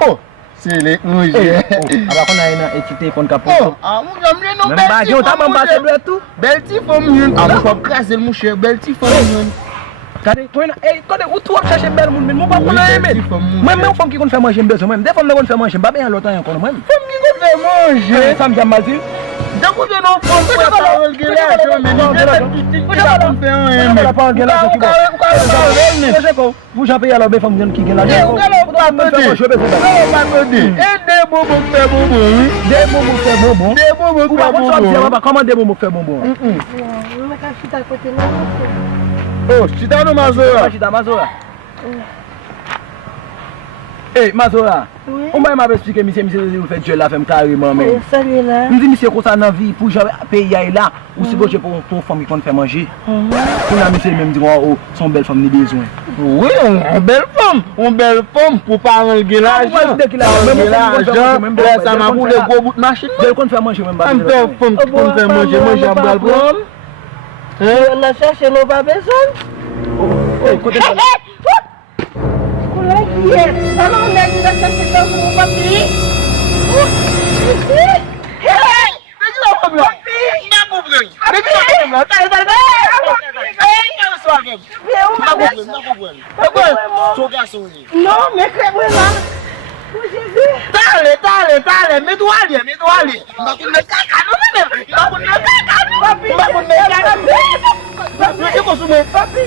Oh, Selecto mouche. Aba kon a yon etite kon kapon. Oh, mou jamle non bel ti fom mouche. Bel ti fom yon. Mou kop krasel mouche, bel ti fom yon. Kade, kade, ou tou ap chache bel moun men, mou pa kon a yon men. Mwen fom ki kon fè manje mbezo men, de fom ne kon fè manje, ba ben yon lotan yon kon men. Fom ki kon fè manje. Sam jam mazil. Dakou de nou fom pou parol gelaj men, pou jan kon fè an yon men. Ou ka yon men. Vous j'en paye alors ben femme qui gagne l'argent. Ou ka yon e de bobo fè bonbon. Des momos fait bonbon. De bobo fè bonbon. Comment des momos fait bonbon? Mwen ka chita kote nan. Oh, chita nou Mazora. Chita Mazora. Eh, Mazora. Oui. On m'a expliqué monsieur vous fait Dieu la femme carrément mais. Salut là. Me dit monsieur comme ça dans vie pour payer là ou si vous pour femme qui compte faire manger. Pour la monsieur même dit oh son belle femme ni besoin. Oui, une belle femme pour parler de l'argent. Même ça m'a voulu gros bout de machine. Elle compte faire manger même pas. Une belle femme qui compte faire manger, moi j'ai un bel problème. On a cherché nos pas besoin. Côté Yes, ça on a dit que c'est ça pour papi. Non, mais crème là. Dale, mets-toi ali. Papi,